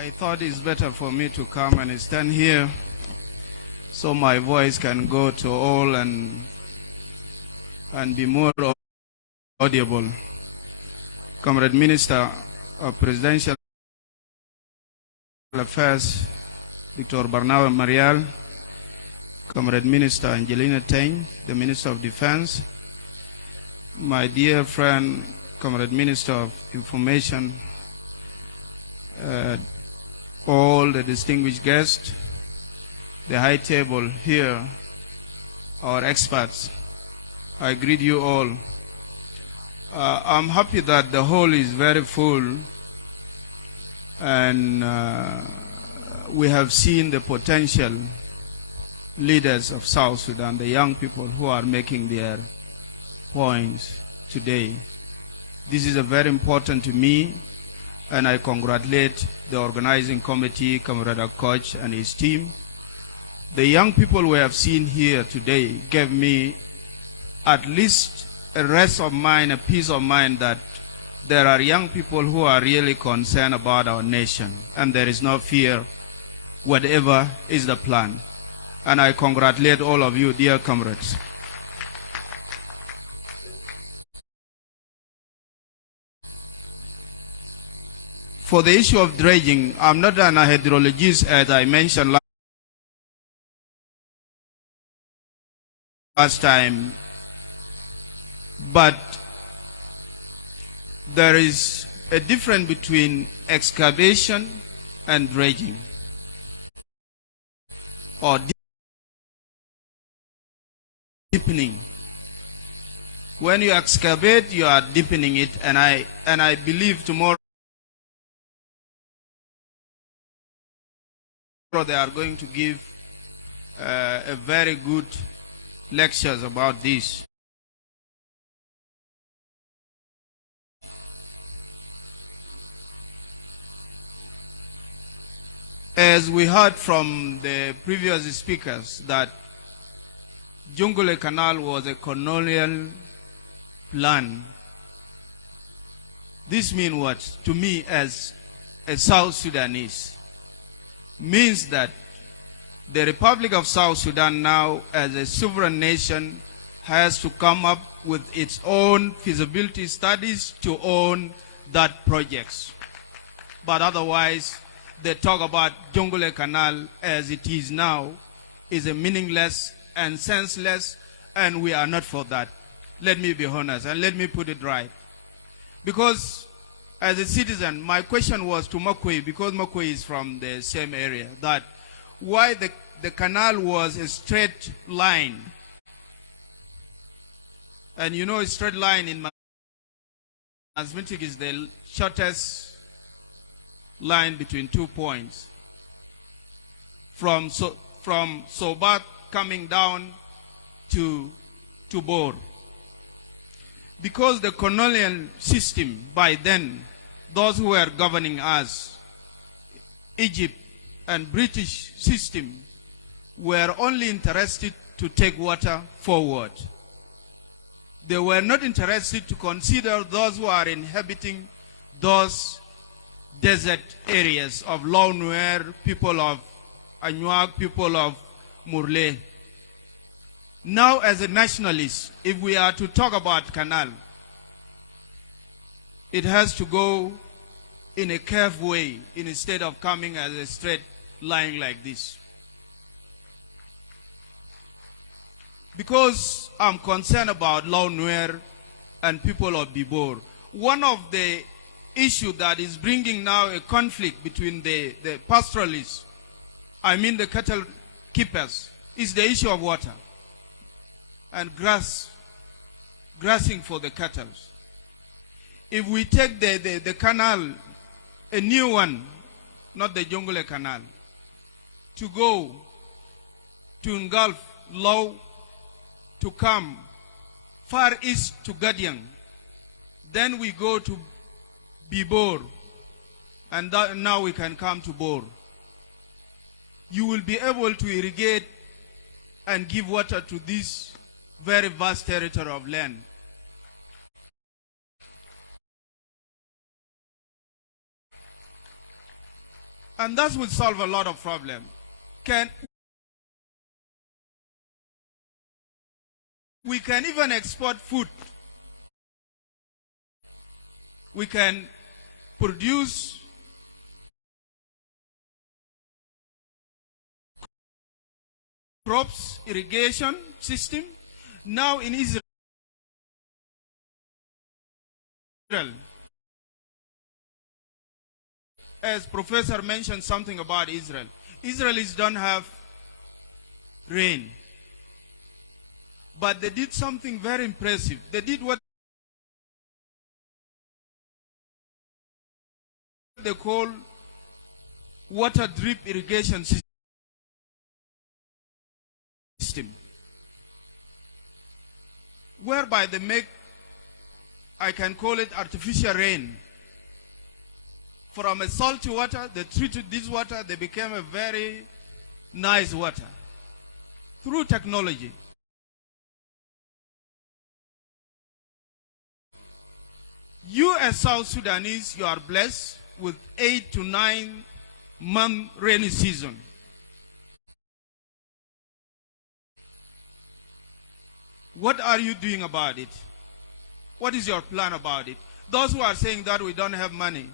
I thought it's better for me to come and stand here so my voice can go to all and be more audible. Comrade Minister of Presidential Affairs, Dr. Barnawa Marial, Comrade Minister Angelina Teng, the Minister of Defense, my dear friend, Comrade Minister of Information, all the distinguished guests, the high table here, our experts, I greet you all. I'm happy that the hall is very full, and we have seen the potential leaders of South Sudan, the young people who are making their points today. This is very important to me, and I congratulate the organizing committee, Comrade Koch and his team. The young people we have seen here today gave me at least a rest of mind, a peace of mind that there are young people who are really concerned about our nation, and there is no fear, whatever is the plan. And I congratulate all of you, dear comrades. For the issue of dredging, I'm not an hydrologist, as I mentioned last time, but there is a difference between excavation and dredging, or deepening. When you excavate, you are deepening it, and I believe tomorrow they are going to give a very good lectures about this. As we heard from the previous speakers that Jonglei Canal was a colonial plan. This means what? To me, as a South Sudanese, means that the Republic of South Sudan now, as a sovereign nation, has to come up with its own feasibility studies to own that projects. But otherwise, the talk about Jonglei Canal as it is now is a meaningless and senseless, and we are not for that. Let me be honest, and let me put it right. Because as a citizen, my question was to Makwe, because Makwe is from the same area, that why the canal was a straight line. And you know, a straight line in mathematics is the shortest line between 2 points. From Sobat coming down to Bor. Because the colonial system by then, those who were governing us, Egypt and British system, were only interested to take water forward. They were not interested to consider those who are inhabiting those desert areas of Law Nuer, people of Anuak, people of Murle. Now, as a nationalist, if we are to talk about canal, it has to go in a curved way instead of coming as a straight line like this. Because I'm concerned about Law Nuer and people of Bibor. One of the issues that is bringing now a conflict between the pastoralists, I mean the cattle keepers, is the issue of water and grassing for the cattle. If we take the canal, a new one, not the Jonglei Canal, to go to engulf Law, to come far east to K-DEenk, then we go to Bibor, and now we can come to Bor. You will be able to irrigate and give water to this very vast territory of land. And that would solve a lot of problems. We can even export food. We can produce crops, irrigation system. Now in Israel, as Professor mentioned something about Israel, Israelis don't have rain. But they did something very impressive. They did what they call water drip irrigation system, whereby they make, I can call it artificial rain. From a salty water, they treated this water, they became a very nice water through technology. You as South Sudanese, you are blessed with 8 to 9 month rainy season. What are you doing about it? What is your plan about it? Those who are saying that we don't have money,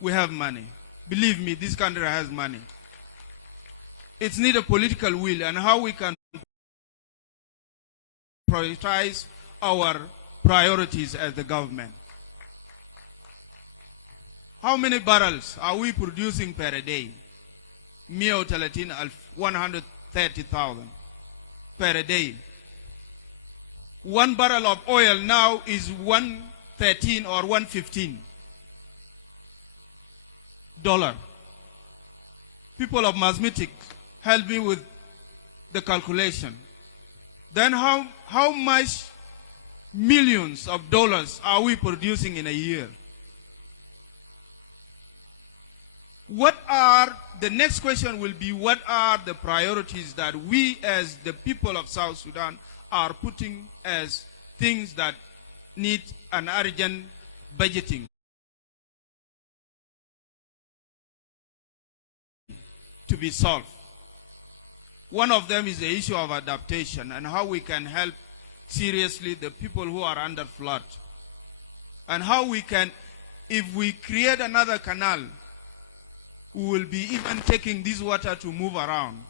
we have money. Believe me, this country has money. It's need a political will and how we can prioritize our priorities as the government. How many barrels are we producing per day? 130,000 per day. 1 barrel of oil now is $113 or $115. People of mathematics, help me with the calculation. Then how much millions of dollars are we producing in a year? The next question will be, what are the priorities that we as the people of South Sudan are putting as things that need an urgent budgeting to be solved? One of them is the issue of adaptation and how we can help seriously the people who are under flood. And how we can, if we create another canal, we will be even taking this water to move around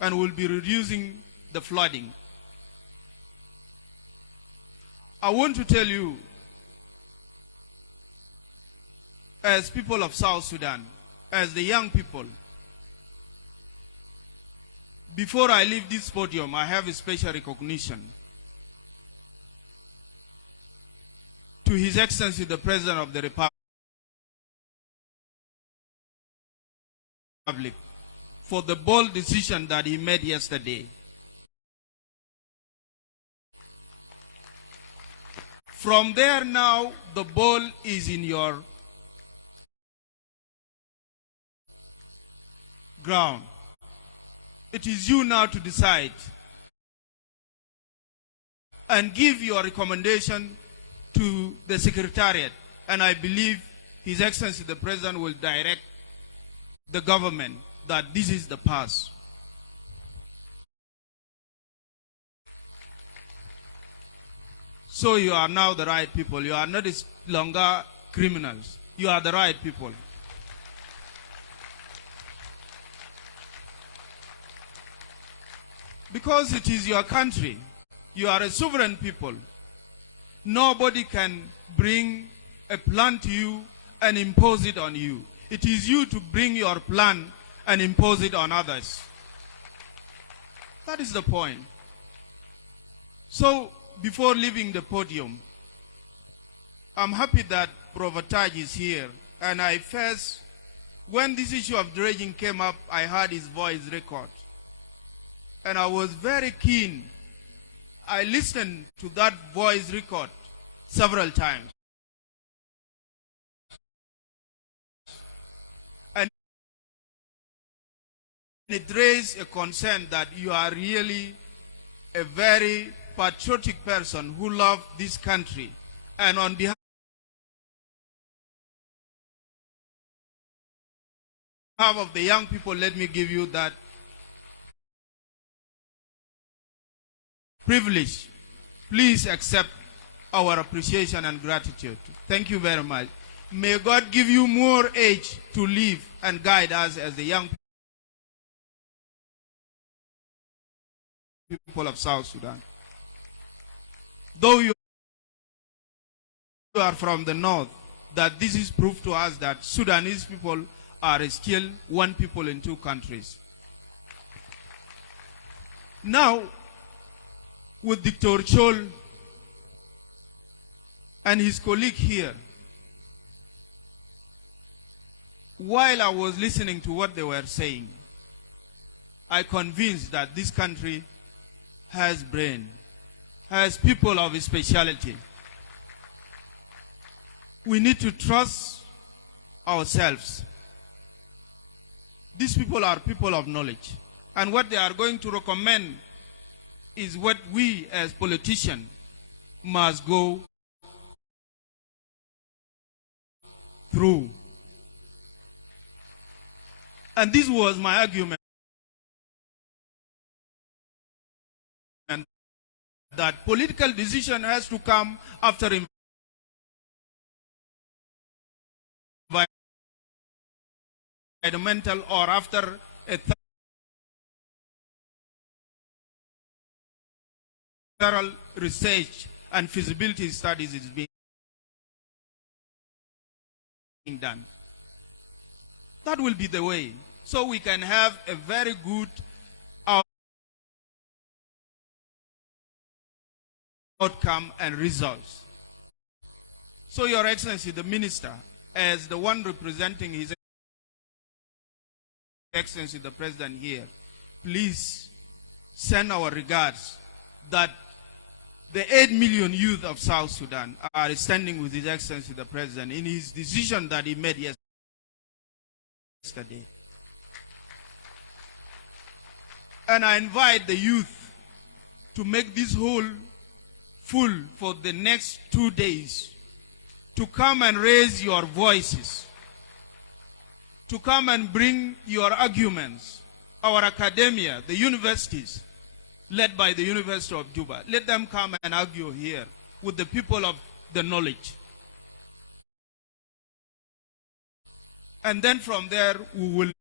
and will be reducing the flooding. I want to tell you, as people of South Sudan, as the young people, before I leave this podium, I have a special recognition to His Excellency the President of the Republic for the bold decision that he made yesterday. From there now, the ball is in your ground. It is you now to decide and give your recommendation to the Secretariat. And I believe His Excellency the President will direct the government that this is the path. So you are now the right people. You are not longer criminals. You are the right people. Because it is your country. You are a sovereign people. Nobody can bring a plan to you and impose it on you. It is you to bring your plan and impose it on others. That is the point. So, before leaving the podium, I'm happy that Prof. Taj is here. And when this issue of dredging came up, I heard his voice record. And I was very keen. I listened to that voice record several times. And it raised a concern that you are really a very patriotic person who loves this country. And on behalf behalf of the young people, let me give you that privilege. Please accept our appreciation and gratitude. Thank you very much. May God give you more age to live and guide us as the young people of South Sudan. Though you are from the north, that this is proof to us that Sudanese people are still one people in two countries. Now, with Dr. Chol and his colleague here, while I was listening to what they were saying, I convinced that this country has brain, has people of speciality. We need to trust ourselves. These people are people of knowledge, and what they are going to recommend is what we as politicians must go through. And this was my argument, that political decision has to come after environmental or after a thorough research and feasibility studies is being done. That will be the way, so we can have a very good outcome and results. So, Your Excellency, the Minister, as the one representing His Excellency the President here, please send our regards that the 8 million youth of South Sudan are standing with His Excellency the President in his decision that he made yesterday. And I invite the youth to make this hall full for the next 2 days, to come and raise your voices, to come and bring your arguments. Our academia, the universities, led by the University of Juba, let them come and argue here with the people of the knowledge. And then from there, we will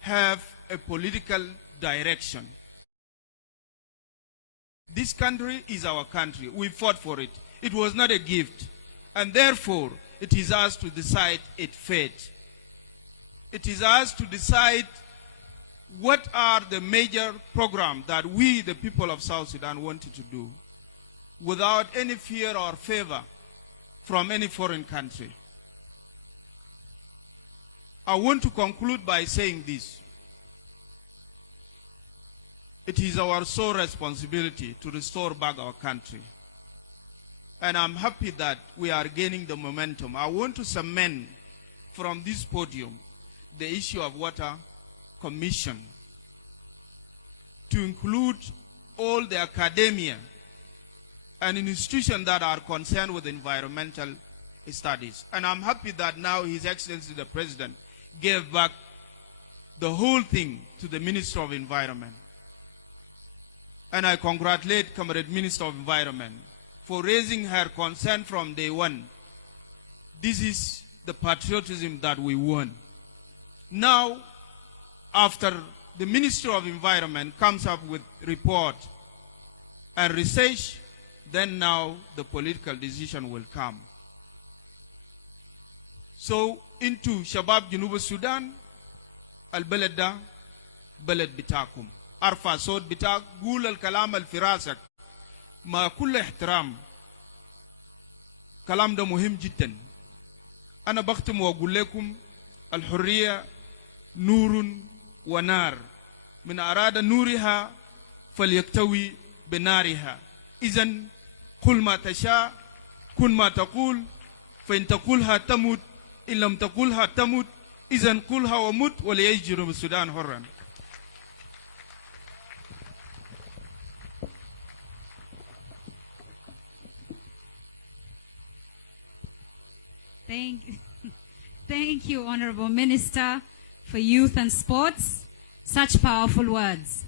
have a political direction. This country is our country. We fought for it. It was not a gift. And therefore, it is us to decide its fate. It is us to decide what are the major programs that we, the people of South Sudan, wanted to do without any fear or favor from any foreign country. I want to conclude by saying this. It is our sole responsibility to restore back our country. And I'm happy that we are gaining the momentum. I want to cement from this podium the issue of water commission to include all the academia and institutions that are concerned with environmental studies. And I'm happy that now His Excellency the President gave back the whole thing to the Minister of Environment. And I congratulate Comrade Minister of Environment for raising her concern from day one. This is the patriotism that we want. Now, after the Minister of Environment comes up with report and research, then now the political decision will come. So, into Shabab Junuba Sudan, al-balad da balad bitakum. أرفع صوت بتاعك قول الكلام الفراسك مع كل احترام. كلام ده مهم جدا. أنا بختم وأقول لكم الحرية نور ونار من أراد نورها فليكتوي بنارها. إذن قل ما تشاء كن ما تقول فإن تقولها تموت إن لم تقولها تموت إذن قلها ومت وليعيش جنوب السودان حرا. Thank you, Honorable Minister. for youth and sports. Such powerful words.